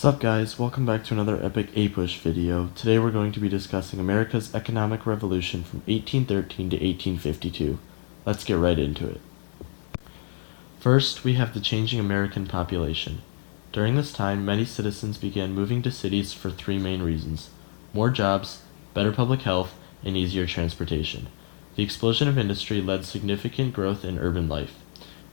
Sup guys, welcome back to another epic APUSH video. Today we're going to be discussing America's economic revolution from 1813 to 1852. Let's get right into it. First, we have the changing American population. During this time, many citizens began moving to cities for three main reasons: more jobs, better public health, and easier transportation. The explosion of industry led significant growth in urban life.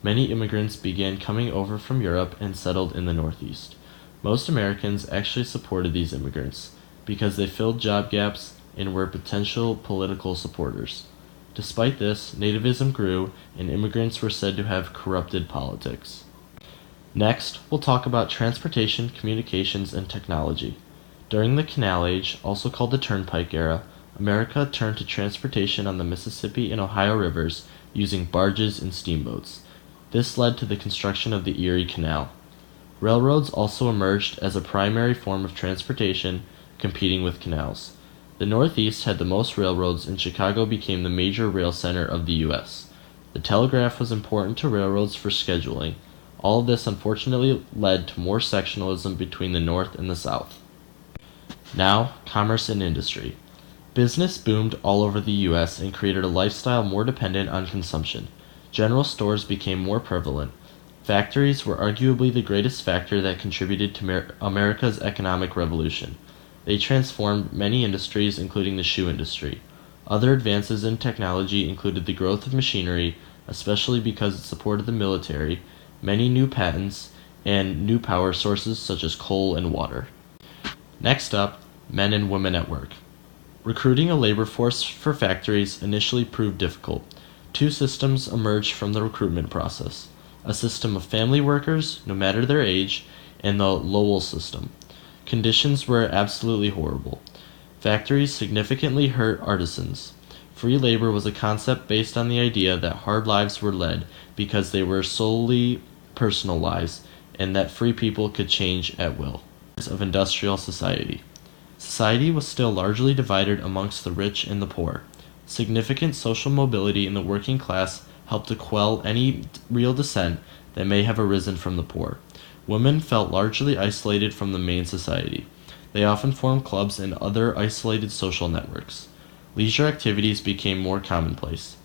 Many immigrants began coming over from Europe and settled in the Northeast. Most Americans actually supported these immigrants because they filled job gaps and were potential political supporters. Despite this, nativism grew and immigrants were said to have corrupted politics. Next, we'll talk about transportation, communications, and technology. During the Canal Age, also called the Turnpike Era, America turned to transportation on the Mississippi and Ohio rivers using barges and steamboats. This led to the construction of the Erie Canal. Railroads also emerged as a primary form of transportation, competing with canals. The Northeast had the most railroads, and Chicago became the major rail center of the U.S. The telegraph was important to railroads for scheduling. All of this unfortunately led to more sectionalism between the North and the South. Now, commerce and industry. Business boomed all over the U.S. and created a lifestyle more dependent on consumption. General stores became more prevalent. Factories were arguably the greatest factor that contributed to America's economic revolution. They transformed many industries, including the shoe industry. Other advances in technology included the growth of machinery, especially because it supported the military, many new patents, and new power sources such as coal and water. Next up, men and women at work. Recruiting a labor force for factories initially proved difficult. Two systems emerged from the recruitment process: a system of family workers, no matter their age, and the Lowell system. Conditions were absolutely horrible. Factories significantly hurt artisans. Free labor was a concept based on the idea that hard lives were led because they were solely personal lives, and that free people could change at will. Of industrial society. Society was still largely divided amongst the rich and the poor. Significant social mobility in the working class helped to quell any real dissent that may have arisen from the poor. Women felt largely isolated from the main society. They often formed clubs and other isolated social networks. Leisure activities became more commonplace.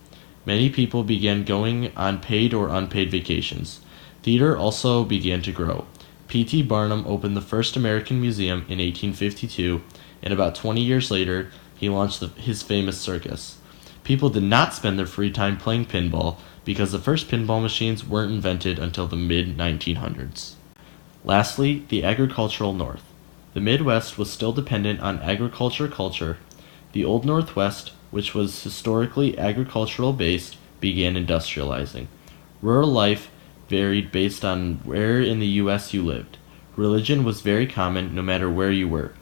Many people began going on paid or unpaid vacations. Theater also began to grow. P.T. Barnum opened the first American museum in 1852, and about 20 years later, he launched his famous circus. People did not spend their free time playing pinball because the first pinball machines weren't invented until the mid-1900s. Lastly, the agricultural North. The Midwest was still dependent on agriculture culture. The Old Northwest, which was historically agricultural based, began industrializing. Rural life varied based on where in the U.S. you lived. Religion was very common no matter where you were.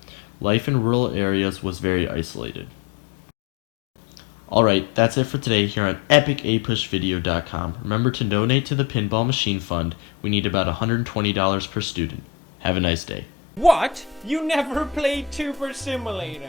Life in rural areas was very isolated. Alright, that's it for today here on epicapushvideo.com. Remember to donate to the Pinball Machine Fund. We need about $120 per student. Have a nice day. What? You never played Tuber Simulator?